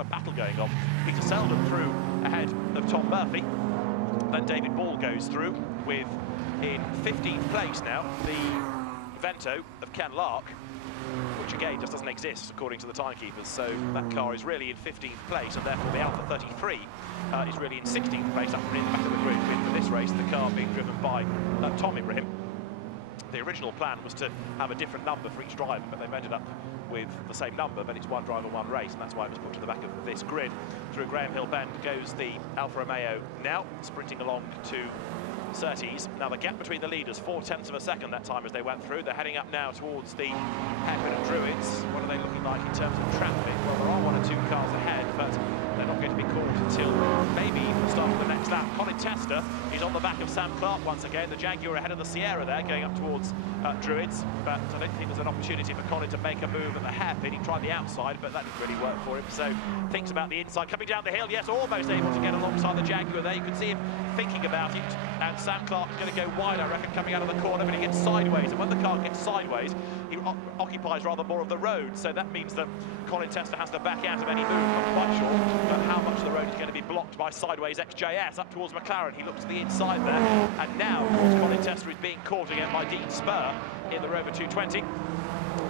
A battle going on. Peter Selden through ahead of Tom Murphy. Then David Ball goes through with, in 15th place now, the Vento of Ken Lark, which again just doesn't exist according to the timekeepers. So that car is really in 15th place, and therefore the Alpha 33 is really in 16th place up in the back of the grid. With for this race, the car being driven by Tom Ibrahim. The original plan was to have a different number for each driver, but they've ended up with the same number, but it's one driver, one race, and that's why it was put to the back of this grid. Through Graham Hill Bend goes the Alfa Romeo now, sprinting along to Surtees. Now the gap between the leaders, 0.4 of a second that time as they went through. They're heading up now towards the Hairpin and Druids. What are they looking like in terms of traffic? Well, there are one or two cars ahead, but they're not going to be caught until maybe the start of the next lap. Colin Tester is on the back of Sam Clark once again. The Jaguar ahead of the Sierra there, going up towards Druids, but I don't think there's an opportunity for Colin to make a move at the hairpin. He tried the outside, but that didn't really work for him, so thinks about the inside. Coming down the hill, yes, almost able to get alongside the Jaguar there. You can see him thinking about it, and Sam Clark is going to go wide, I reckon, coming out of the corner, but he gets sideways, and when the car gets sideways, he occupies rather more of the road, so that means that Colin Tester has to back out of any move. I'm quite sure but how much of the road is going to be blocked by sideways XJS up towards McLaren. He looks to the inside there, and now, of course, Colin Tester is being caught again by Dean Spur in the Rover 220.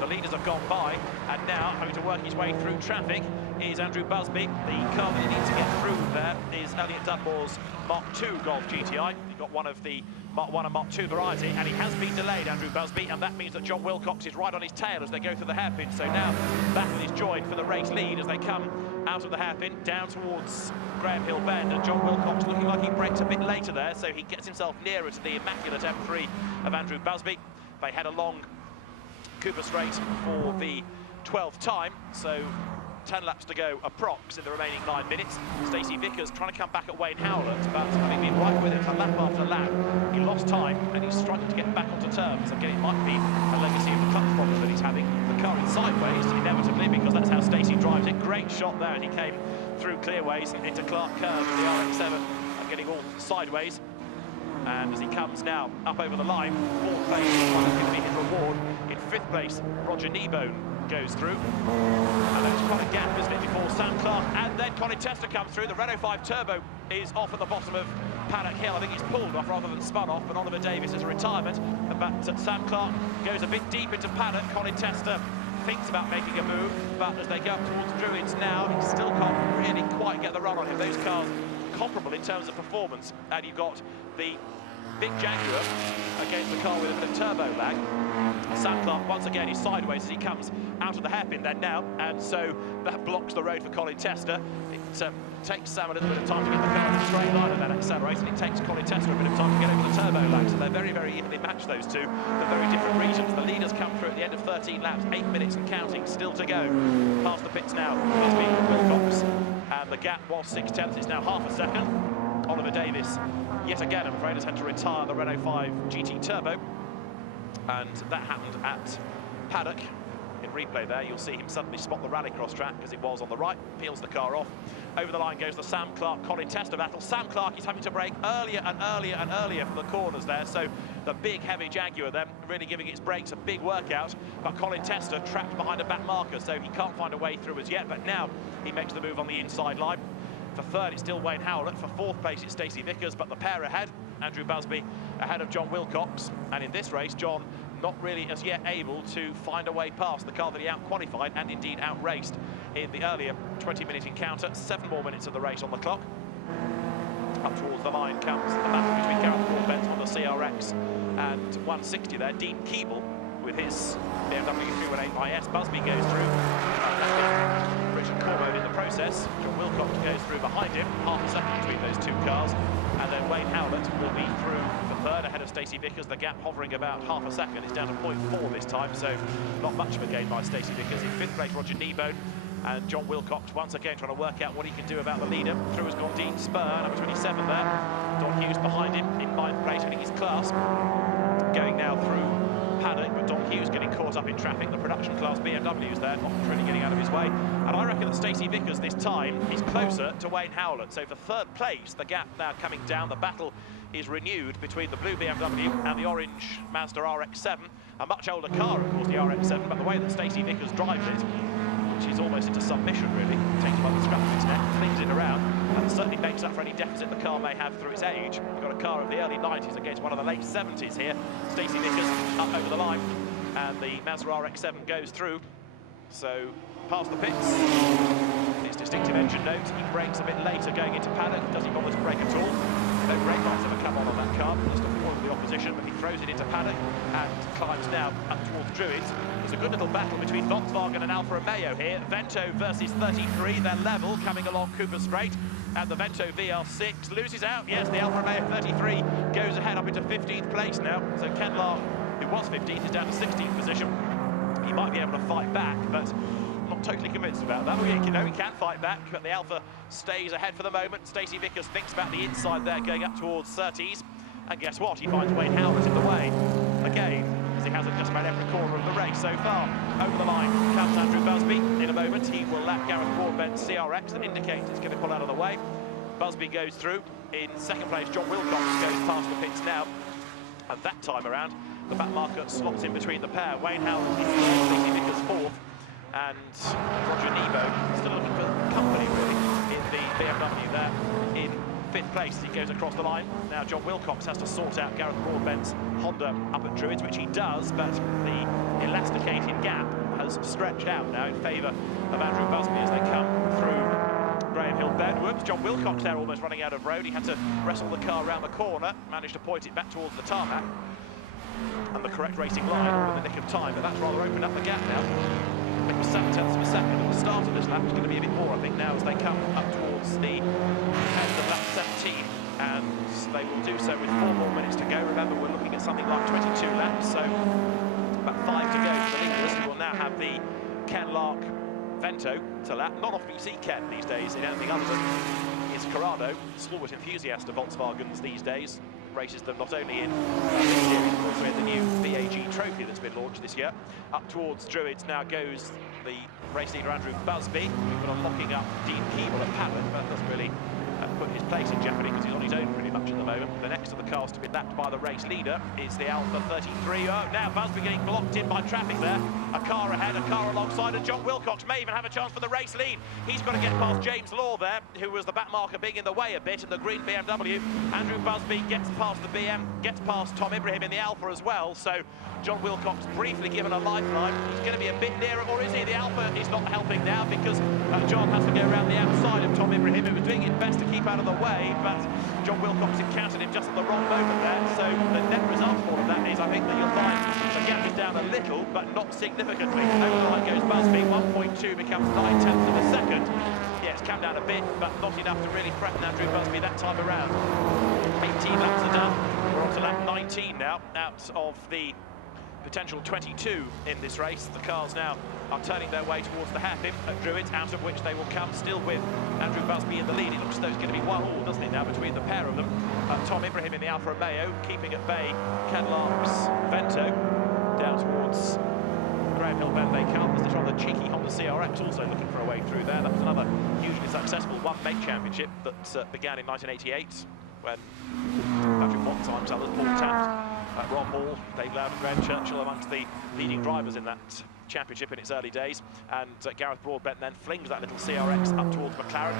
The leaders have gone by, and now having to work his way through traffic is Andrew Busby. The car that he needs to get through there is Elliot Dunmore's Mark II Golf GTI. He got one of the Mark 1 and Mark II variety, and he has been delayed, Andrew Busby, and that means that John Wilcox is right on his tail as they go through the hairpin. So now battle is joined for the race lead as they come out of the hairpin down towards Graham Hill Bend, and John Wilcox looking like he brakes a bit later there, so he gets himself nearer to the immaculate M3 of Andrew Busby. They head along Cooper Straight for the 12th time, so 10 laps to go approx in the remaining 9 minutes. Stacey Vickers trying to come back at Wayne Howlett, but having been right with it for lap after lap, he lost time and he's struggling to get back onto terms. Again, it might be a legacy of the clutch problem that he's having. The car is sideways, inevitably, because that's how Stacey drives it. Great shot there, and he came through clearways into Clark Curve with the RX-7 and getting all sideways. And as he comes now up over the line, 4th place is going to be his reward. In 5th place, Roger Kneebone goes through. And that's quite a gap, isn't it, before Sam Clark. And then Colin Tester comes through. The Renault 5 Turbo is off at the bottom of Paddock Hill. I think he's pulled off rather than spun off, but Oliver Davis is a retirement. But Sam Clark goes a bit deep into Paddock. Colin Tester thinks about making a move, but as they go up towards Druids now, he still can't really quite get the run on him. Those cars comparable in terms of performance, and you've got the big Jaguar against the car with a bit of turbo lag. Sam Clark once again is sideways as he comes out of the hairpin then now, and so that blocks the road for Colin Tester. It takes Sam a little bit of time to get the car in a straight line and then accelerates, and it takes Colin Tester a bit of time to get over the turbo lag, so they're very, very evenly matched, those two. They're very different regions. The leaders come through at the end of 13 laps, 8 minutes and counting, still to go. Past the pits now, Busby, Wilcox, and the gap was 0.6. It's now half a second. Oliver Davis, yet again, I'm afraid, has had to retire the Renault 5 GT Turbo, and that happened at Paddock. In replay there, you'll see him suddenly spot the rallycross track because it was on the right, peels the car off. Over the line goes the Sam Clark Colin Tester battle. Sam Clark is having to brake earlier and earlier and earlier from the corners there, so the big heavy Jaguar then really giving its brakes a big workout, but Colin Tester trapped behind a back marker, so he can't find a way through as yet, but now he makes the move on the inside line. For 3rd, it's still Wayne Howlett. For 4th place, it's Stacey Vickers, but the pair ahead, Andrew Busby ahead of John Wilcox. And in this race, John not really as yet able to find a way past the car that he out-qualified and indeed out-raced in the earlier 20-minute encounter. 7 more minutes of the race on the clock. Up towards the line comes the battle between Gareth Broadbent on the CRX and 160 there. Dean Keeble with his BMW 318 IS. Busby goes through. Richard Cormode in the process. John Wilcox goes through behind him, half a second between those two cars, and then Wayne Howlett will be through for 3rd ahead of Stacey Vickers. The gap hovering about half a second. It's down to 0.4 this time, so not much of a gain by Stacey Vickers. In 5th place, Roger Kneebone, and John Wilcox once again trying to work out what he can do about the leader. Through has gone Dean Spur, number 27 there. Don Hughes behind him in 9th place, winning his class. Going now through Paddock, but Don Hughes getting caught up in traffic. The production class BMWs there, not really getting out of his way. And I reckon that Stacey Vickers this time is closer to Wayne Howlett. So for 3rd place, the gap now coming down. The battle is renewed between the blue BMW and the orange Mazda RX-7. A much older car, of course, the RX-7, but the way that Stacey Vickers drives it which is almost into submission, really. Takes by the scruff of its neck, flings it around, and certainly makes up for any deficit the car may have through its age. We've got a car of the early 90s against one of the late 70s here. Stacey Vickers up over the line, and the Mazda RX-7 goes through. So, past the pits, his distinctive engine note. He brakes a bit later going into paddock. Does he bother to brake at all? No brake lights ever come on that car, just to foil the opposition, but he throws it into paddock and climbs now up towards Druids. There's a good little battle between Volkswagen and Alfa Romeo here. Vento versus 33, they're level, coming along Cooper Straight, and the Vento VR6 loses out. Yes, the Alfa Romeo 33 goes ahead up into 15th place now, so Ken Lark, who was 15th, is down to 16th position. He might be able to fight back, but not totally convinced about that. You know, he can fight back, but the Alfa stays ahead for the moment. Stacey Vickers thinks about the inside there, going up towards Surtees. And guess what? He finds Wayne Howlett in the way. Again, as he hasn't just about every corner of the race so far. Over the line comes Andrew Busby. In a moment, he will lap Gareth Broadbent's CRX that indicates it's going to pull out of the way. Busby goes through. In second place, John Wilcox goes past the pits now. And that time around, the back marker slots in between the pair. Wayne Howlett is third, Stacey Vickers fourth. And Roger Nebo still looking for company, really, in the BMW there in fifth place as he goes across the line. Now John Wilcox has to sort out Gareth Broadbent's Honda up at Druids, which he does, but the elasticated gap has stretched out now in favour of Andrew Busby as they come through Graham Hill Bend. Whoops, John Wilcox there almost running out of road. He had to wrestle the car around the corner, managed to point it back towards the tarmac and the correct racing line all in the nick of time, but that's rather opened up the gap now. I think it was 7 tenths of a second at the start of this lap. It's going to be a bit more, I think, now as they come up towards the end of lap 17, and they will do so with 4 more minutes to go. Remember, we're looking at something like 22 laps, so about 5 to go for the leaders, who will now have the Ken Lark Vento to lap. Not often you see Ken these days in anything other than his Corrado. Stalwart enthusiast of Volkswagens these days. Races them not only in this series, but also in the new VAG trophy that's been launched this year. Up towards Druids now goes the race leader Andrew Busby. We've got a locking up Dean Keeble at paddock, but that doesn't really put his place in jeopardy because he's on his own pretty much at the moment. The next of the cars to be lapped by the race leader is the Alfa 33. Oh, now Busby getting blocked in by traffic there. A car ahead, a car alongside, and John Wilcox may even have a chance for the race lead. He's got to get past James Law there, who was the back marker being in the way a bit in the green BMW. Andrew Busby gets past the BM, gets past Tom Ibrahim in the Alfa as well, so John Wilcox briefly given a lifeline. He's going to be a bit nearer, or is he? The Alfa is not helping now because John has to go around the outside of Tom Ibrahim, who was doing his best to keep out of the way, but John Wilcox encountered him just at the wrong moment there. So the net result for all of that is, I think, that you'll find the gap is down a little, but not significantly. Over the line goes Busby, 1.2 becomes 9 tenths of a second. Yeah, it's come down a bit, but not enough to really threaten Andrew Busby that time around. 18 laps are done. We're on to lap 19 now, out of the potential 22 in this race. The cars now are turning their way towards the hairpin at Druids, out of which they will come still with Andrew Busby in the lead. It looks as though it's going to be 1-1, doesn't it, now, between the pair of them. Tom Ibrahim in the Alfa Romeo, keeping at bay Ken Lark's Vento. Down towards Graham Hill Bend they come. There's this rather cheeky Honda CRX also looking for a way through there. That was another hugely successful one-make championship that began in 1988, when Patrick Watt, times others, Paul Taft, Ron Hall, Dave Loud and Graham Churchill amongst the leading drivers in that championship in its early days. And Gareth Broadbent then flings that little CRX up towards McLaren.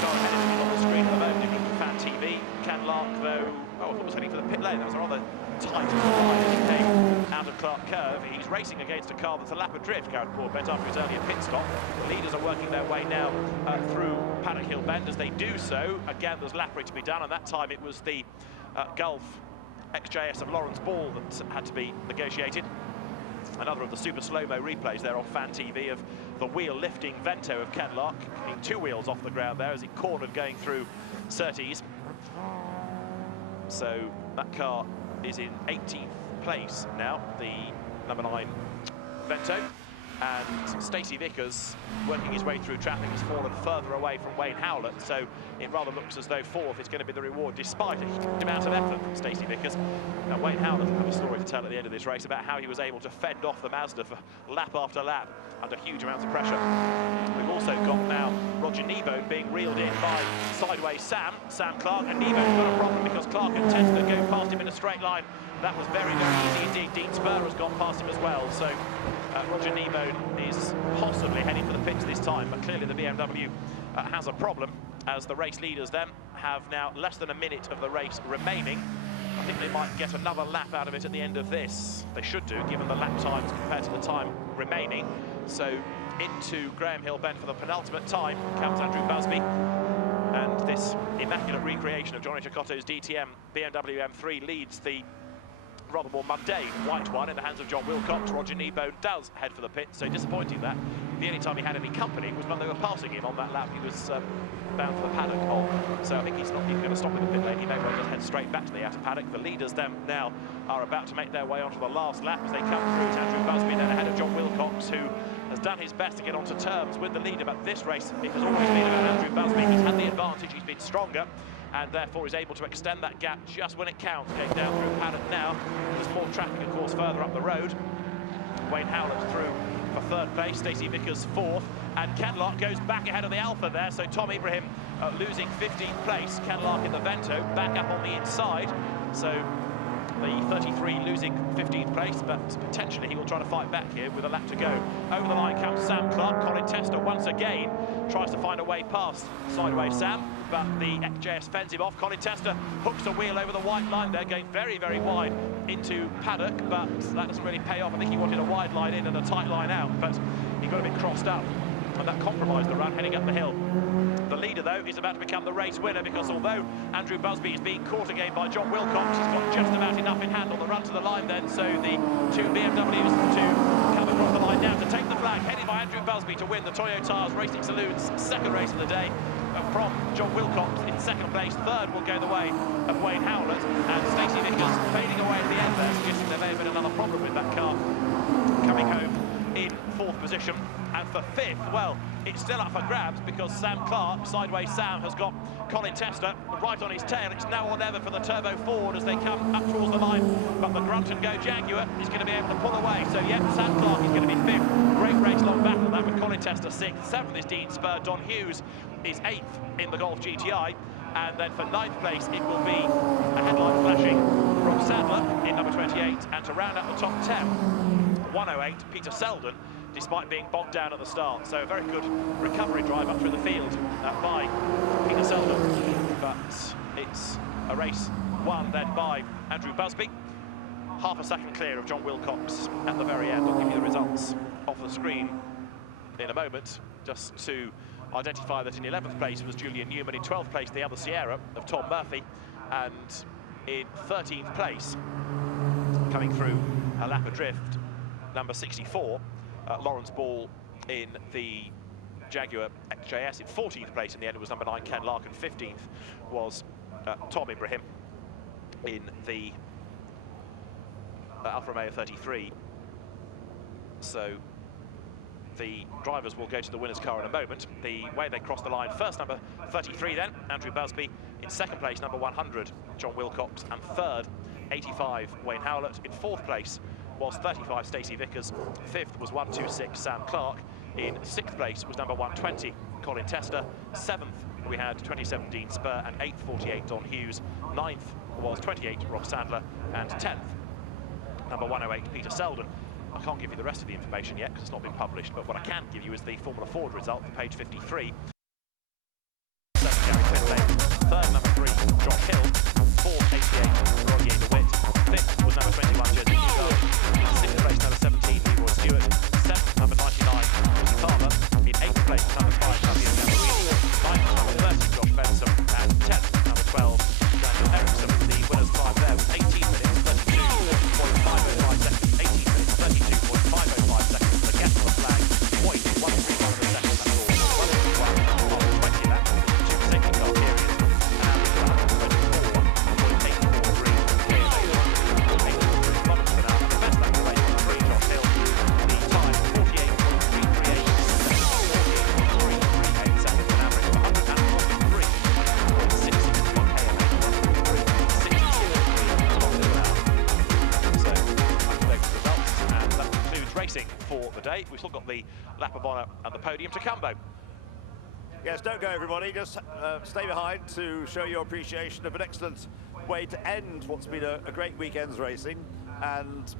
Car ahead of him on the screen at the moment, if you look at Fan TV. Ken Lark, though, I thought was heading for the pit lane. That was a rather tight line as he came out of Clark Curve. He's racing against a car that's a lap adrift, Gareth Broadbent, after his earlier pit stop. The leaders are working their way now through Paddock Hill Bend. As they do so, again, there's lappery to be done, and that time it was the Gulf XJS of Lawrence Ball that had to be negotiated. Another of the super slow-mo replays there on Fan TV of the wheel lifting Vento of Ken Lark, getting 2 wheels off the ground there as he cornered going through Surtees. So that car is in 18th place now, the number 9 Vento. And Stacey Vickers, working his way through traffic, has fallen further away from Wayne Howlett, so it rather looks as though 4th is going to be the reward, despite a huge amount of effort from Stacey Vickers. Now, Wayne Howlett will have a story to tell at the end of this race about how he was able to fend off the Mazda for lap after lap under huge amounts of pressure. We've also got now Roger Nebo being reeled in by sideways Sam Clark, and Nebo's got a problem because Clark and Tesla go past him in a straight line. That was very, very easy indeed. Dean Spur has gone past him as well, so Roger Kneebone is possibly heading for the pits this time, but clearly the BMW has a problem, as the race leaders then have now less than a minute of the race remaining. I think they might get another lap out of it at the end of this. They should do, given the lap times compared to the time remaining. So into Graham Hill Bend for the penultimate time comes Andrew Busby. And this immaculate recreation of Johnny Cecotto's DTM BMW M3 leads the rather more mundane white one in the hands of John Wilcox. Roger Kneebone does head for the pit, so disappointing that. The only time he had any company was when they were passing him on that lap. He was bound for the paddock hole, so I think he's not even going to stop in the pit lane. He may well just head straight back to the outer paddock. The leaders then now are about to make their way onto the last lap as they come through. It's Andrew Busby then ahead of John Wilcox, who has done his best to get onto terms with the leader, but this race, it has always been about Andrew Busby. He's had the advantage, he's been stronger, and therefore is able to extend that gap just when it counts. Going down through paddock now. There's more traffic, of course, further up the road. Wayne Howlett through for third place, Stacey Vickers fourth, and Ken Lark goes back ahead of the Alpha there, so Tom Ibrahim losing 15th place. Ken Lark in the Vento, back up on the inside, so the 33 losing 15th place, but potentially he will try to fight back here with a lap to go. Over the line comes Sam Clark. Colin Tester once again tries to find a way past Sideways Sam, but the XJS fends him off. Colin Tester hooks a wheel over the white line there, going very, very wide into paddock, but that doesn't really pay off. I think he wanted a wide line in and a tight line out, but he got a bit crossed up, and that compromised the run heading up the hill. The leader, though, is about to become the race winner, because although Andrew Busby is being caught again by John Wilcox, he's got just about enough in hand on the run to the line then, so the two BMWs to come across the line now to take the flag, headed by Andrew Busby to win the Toyo Tires Racing Saloons second race of the day. From John Wilcox in second place. Third will go the way of Wayne Howlett, and Stacey Vickers fading away at the end there, suggesting there may have been another problem with that car coming home in fourth position. And for fifth, well, it's still up for grabs, because Sam Clark, Sideways Sam, has got Colin Tester right on his tail. It's now or never for the Turbo Ford as they come up towards the line, but the Grunt and Go Jaguar is going to be able to pull away. So yeah, Sam Clark is going to be fifth. Great race long battle that, with Colin Tester sixth. Seventh is Dean Spur. Don Hughes is eighth in the Golf GTI. And then for ninth place, it will be a headline flashing Rob Sadler in number 28. And to round out the top 10, 108, Peter Selden, despite being bogged down at the start. So a very good recovery drive up through the field by Peter Selden. But it's a race won then by Andrew Busby. Half a second clear of John Wilcox at the very end. I'll give you the results off the screen in a moment, just to identify that in 11th place was Julian Newman, in 12th place the other Sierra of Tom Murphy, and in 13th place, coming through a lap adrift, number 64, Lawrence Ball in the Jaguar XJS. In 14th place in the end it was number 9 Ken Lark, and 15th was Tom Ibrahim in the Alfa Romeo 33. So the drivers will go to the winner's car in a moment. The way they cross the line, first number 33 then, Andrew Busby. In second place, number 100, John Wilcox. And third, 85, Wayne Howlett. In fourth place was 35, Stacey Vickers. Fifth was 126, Sam Clark. In sixth place was number 120, Colin Tester. Seventh, we had 27, Dean Spur. And eighth, 48, Don Hughes. Ninth was 28, Rob Sadler. And 10th, number 108, Peter Selden. I can't give you the rest of the information yet because it's not been published, but what I can give you is the Formula Ford result for page 53. Third, number 3, Josh Hill. Fourth, 88, Rodier DeWitt. Fifth was number 21, Jersey Newgarden. In sixth place, number 17, Leroy Stewart. Seventh, number 99, Lucy Palmer. In eighth place, number 5, Javier Gabriel. Ninth, number 30, Josh Benson. And 10th, number 12, Daniel Eriksson. The winner's time there was 18 minutes, 32.505 seconds. 32.505 seconds. The gap on the flag, 0.131 per second. That's all. 1:21 after 20 laps, two safety car periods, and 124.843. Clear race. 8 kilometres per hour. The best lap of the race was 3, Josh Hill. The time 48.338 seconds. 48.338 seconds. An average of 143.6 on AMA. 66 kilometres per hour. So racing for the day. We've still got the lap of honour and the podium to come, Bo. Yes, don't go everybody, just stay behind to show your appreciation of an excellent way to end what's been a great weekend's racing. And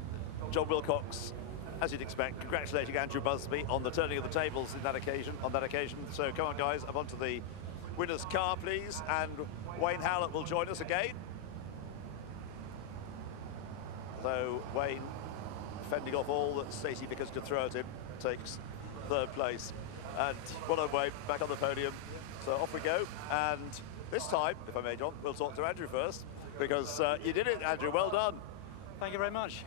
John Wilcox as you'd expect, congratulating Andrew Busby on the turning of the tables on that occasion. So come on, guys, up onto the winner's car, please. And Wayne Howlett will join us again. So Wayne, fending off all that Stacey Vickers could throw at him, takes third place. And well done, Wayne, back on the podium. So off we go. And this time, if I may, John, we'll talk to Andrew first, because you did it, Andrew. Well done. Thank you very much.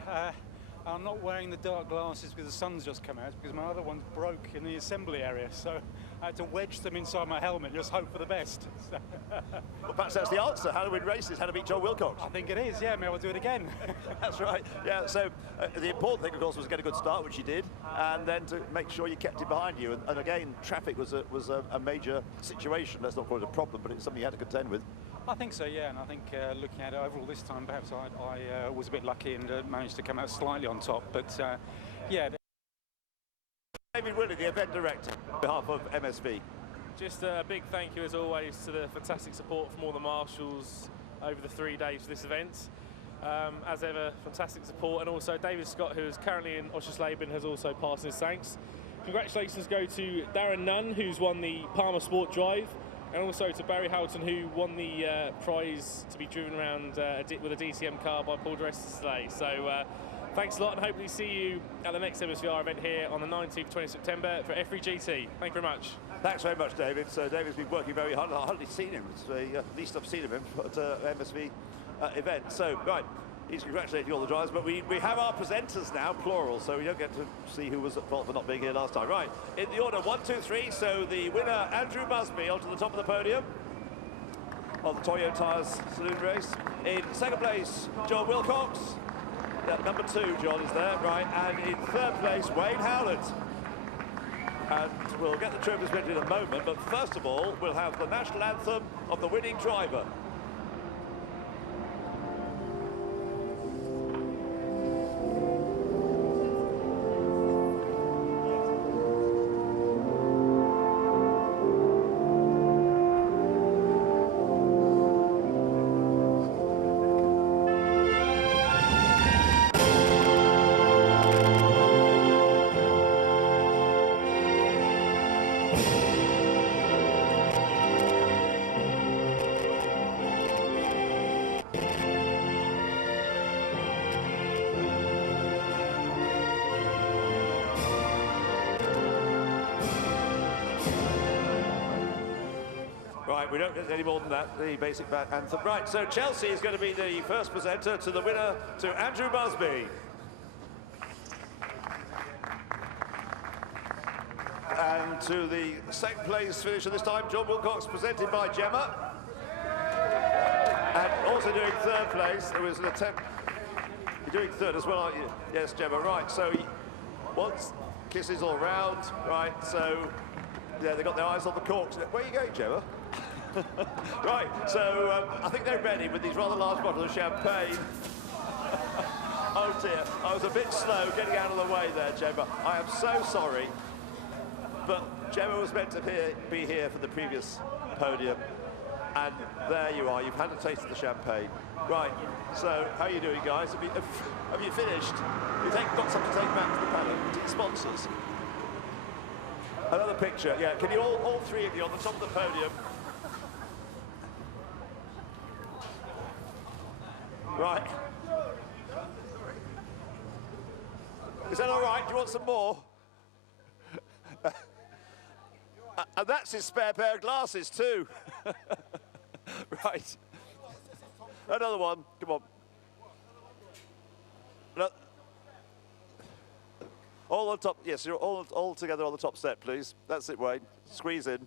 I'm not wearing the dark glasses because the sun's just come out, because my other ones broke in the assembly area, so I had to wedge them inside my helmet and just hope for the best. So. Well, perhaps that's the answer, how to win races, how to beat John Wilcox. I think it is, yeah, maybe I'll do it again. That's right, yeah, so the important thing, of course, was to get a good start, which you did, and then to make sure you kept it behind you. And again, traffic was a major situation. Let's not call it a problem, but it's something you had to contend with. I think so, yeah, and I think looking at it overall this time, perhaps I was a bit lucky and managed to come out slightly on top, but yeah. David Willey, the event director, on behalf of MSV. Just a big thank you, as always, to the fantastic support from all the marshals over the 3 days of this event. As ever, fantastic support, and also David Scott, who is currently in Oschersleben, has also passed his thanks. Congratulations go to Darren Nunn, who's won the Palmer Sport Drive, and also to Barry Houghton, who won the prize to be driven around with a DTM car by Paul Dress today. So thanks a lot, and hopefully see you at the next MSVR event here on the 19th, 20th September for F3GT. Thank you very much. Thanks very much, David. So David's been working very hard. I've hardly seen him. It's the least I've seen of him at MSV event. So, right, he's congratulating all the drivers, but we have our presenters now, plural, so we don't get to see who was at fault for not being here last time. Right, in the order 1, 2, 3, so the winner, Andrew Busby, onto the top of the podium of the Toyo Tyres Saloon race. In second place, John Wilcox. Number 2, John, is there, right, and in third place, Wayne Howlett. And we'll get the trophies ready in a moment, but first of all, we'll have the national anthem of the winning driver. Right, we don't get any more than that, the basic anthem. Right, so Chelsea is going to be the first presenter to the winner, to Andrew Busby. And to the second place finisher this time, John Wilcox, presented by Gemma. And also doing third place, there was an attempt. You're doing third as well, aren't you? Yes, Gemma, right. So once kisses all round, right, so yeah, they got their eyes on the corks. Where are you going, Gemma? Right, so I think they're ready with these rather large bottles of champagne. Oh dear, I was a bit slow getting out of the way there, Gemma. I am so sorry. But Gemma was meant to be here for the previous podium. And there you are, you've had a taste of the champagne. Right, so how are you doing, guys? Have you finished? You've got something to take back to the panel, to the sponsors. Another picture, yeah. Can you all three of you on the top of the podium? Right. Is that all right? Do you want some more? And that's his spare pair of glasses too. Right. Another one. Come on. No. All on top. Yes, you're all together on the top step, please. That's it, Wayne. Squeeze in.